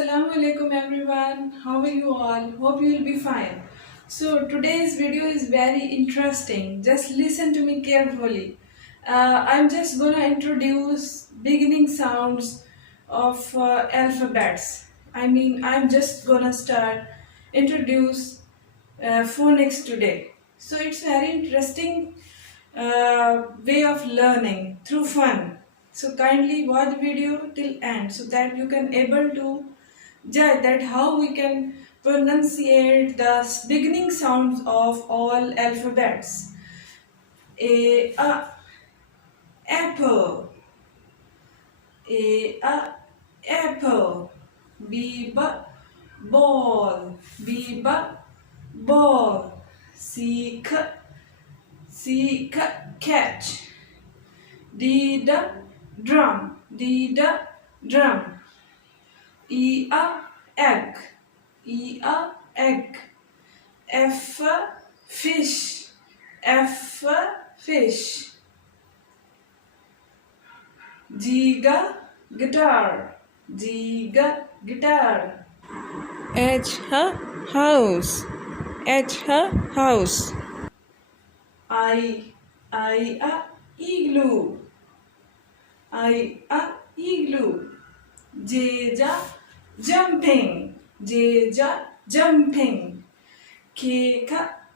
Assalamu alaikum everyone. How are you all? Hope you will be fine. So today's video is very interesting. Just listen to me carefully. I'm just gonna introduce beginning sounds of alphabets. I'm just gonna start introduce phonics today. So it's very interesting way of learning through fun. So kindly watch the video till end so that you can able to judge that how we can pronunciate the beginning sounds of all alphabets. Apple. Apple. B ball. B ball. C catch. D drum. D drum. Egg. Egg. F fish. F fish. G guitar. G guitar. H house. H house. I igloo. I igloo. J jumping. J jumping. K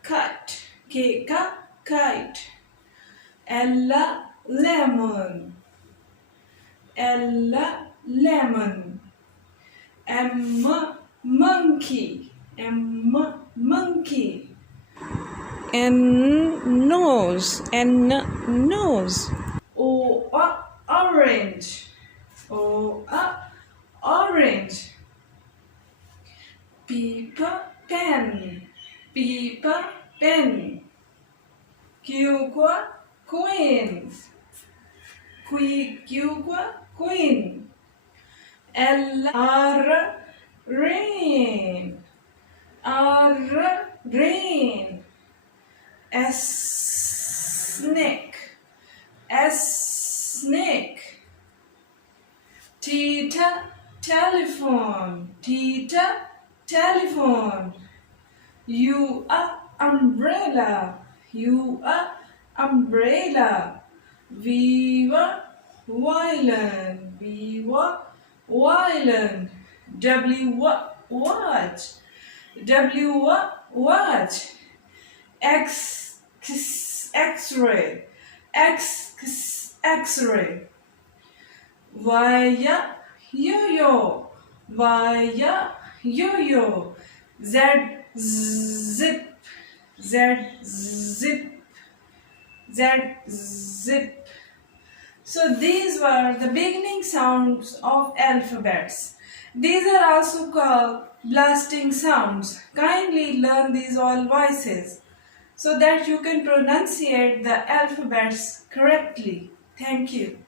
cut. K kite. L lemon. L lemon. M monkey. M monkey. N nose. N nose. O orange. O orange. P pen. P pen. Q queen. Q queen. R rain. R rain. S snake. S snake. T telephone. T telephone. U umbrella. U umbrella. V violin. V violin. W watch. W watch. X X-ray. X-ray. Y yo-yo. Y yo-yo. Z zip. Z zip. Z zip. So these were the beginning sounds of alphabets. These are also called blasting sounds. Kindly learn these all voices so that you can pronunciate the alphabets correctly. Thank you.